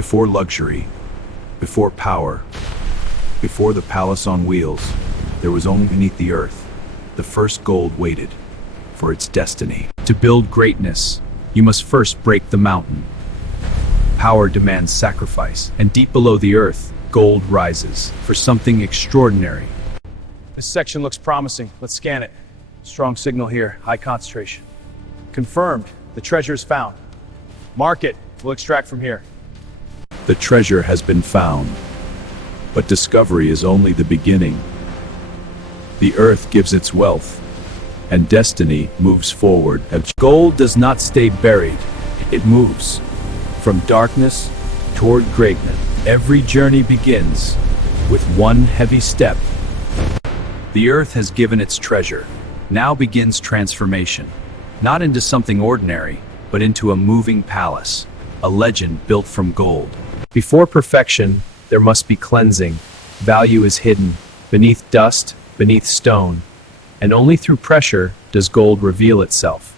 Before luxury, before power, before the palace on wheels, there was only beneath the earth. The first gold waited for its destiny. To build greatness, you must first break the mountain. Power demands sacrifice, and deep below the earth, gold rises for something extraordinary. This section looks promising. Let's scan it. Strong signal here, high concentration. Confirmed. The treasure is found. Mark it. We'll extract from here. The treasure has been found, but discovery is only the beginning. The earth gives its wealth, and destiny moves forward. Gold does not stay buried. It moves from darkness toward greatness. Every journey begins with one heavy step. The earth has given its treasure. Now begins transformation, not into something ordinary, but into a moving palace, a legend built from gold. Before perfection, there must be cleansing. Value is hidden beneath dust, beneath stone, and only through pressure does gold reveal itself.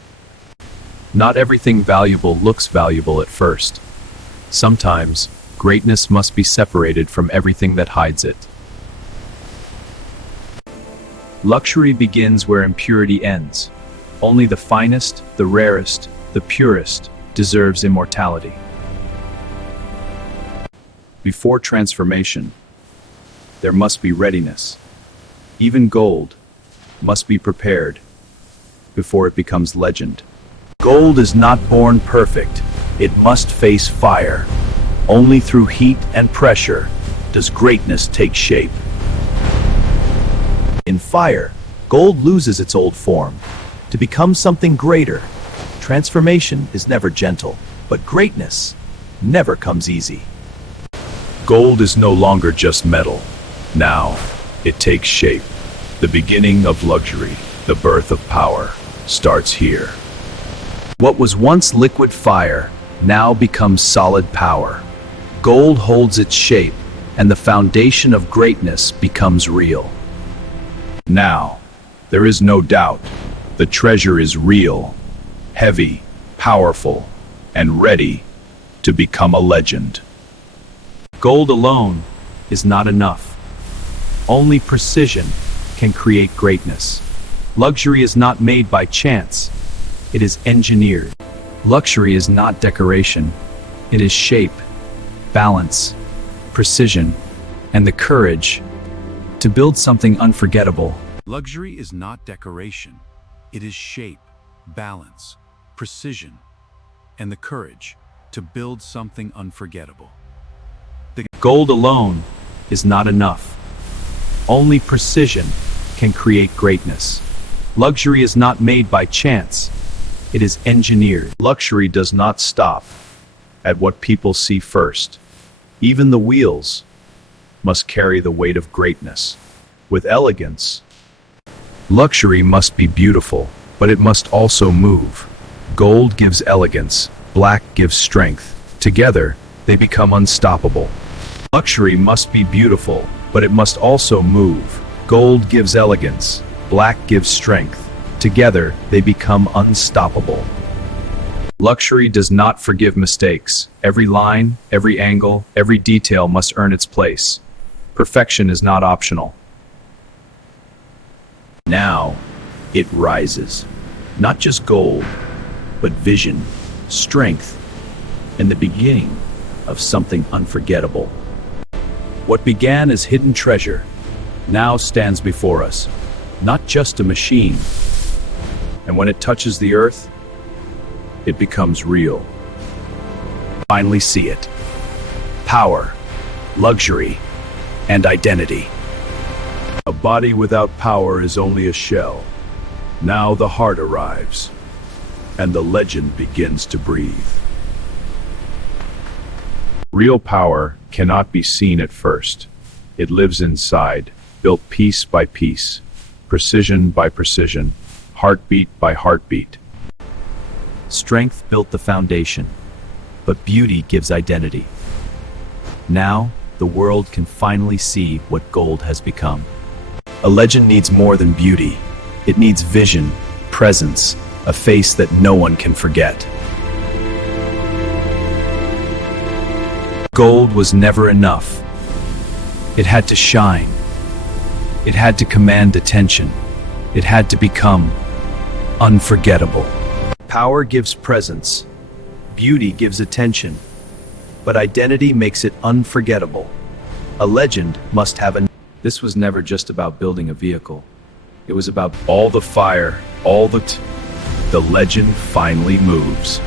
Not everything valuable looks valuable at first. Sometimes, greatness must be separated from everything that hides it. Luxury begins where impurity ends. Only the finest, the rarest, the purest deserves immortality. Before transformation, there must be readiness. Even gold must be prepared before it becomes legend. Gold is not born perfect. It must face fire. Only through heat and pressure does greatness take shape. In fire, gold loses its old form to become something greater. Transformation is never gentle, but greatness never comes easy. Gold is no longer just metal. Now, it takes shape. The beginning of luxury, the birth of power, starts here. What was once liquid fire now becomes solid power. Gold holds its shape, and the foundation of greatness becomes real. Now, there is no doubt, the treasure is real, heavy, powerful, and ready to become a legend. Gold alone is not enough. Only precision can create greatness. Luxury is not made by chance. It is engineered. Luxury is not decoration. It is shape, balance, precision, and the courage to build something unforgettable. Luxury is not decoration. It is shape, balance, precision, and the courage to build something unforgettable. Gold alone is not enough. Only precision can create greatness. Luxury is not made by chance. It is engineered. Luxury does not stop at what people see first. Even the wheels must carry the weight of greatness with elegance. Luxury must be beautiful, but it must also move. Gold gives elegance, black gives strength. Together, they become unstoppable. Luxury must be beautiful, but it must also move. Gold gives elegance, black gives strength. Together, they become unstoppable. Luxury does not forgive mistakes. Every line, every angle, every detail must earn its place. Perfection is not optional. Now, it rises. Not just gold, but vision, strength, and the beginning of something unforgettable. What began as hidden treasure now stands before us, not just a machine. And when it touches the earth, it becomes real. Finally see it. Power, luxury, and identity. A body without power is only a shell. Now the heart arrives, and the legend begins to breathe. Real power cannot be seen at first. It lives inside, built piece by piece, precision by precision, heartbeat by heartbeat. Strength built the foundation, but beauty gives identity. Now, the world can finally see what gold has become. A legend needs more than beauty. It needs vision, presence, a face that no one can forget. Gold was never enough. It had to shine. It had to command attention. It had to become unforgettable. Power gives presence. Beauty gives attention. But identity makes it unforgettable. A legend must have a... This was never just about building a vehicle. It was about all the fire, all the... The legend finally moves.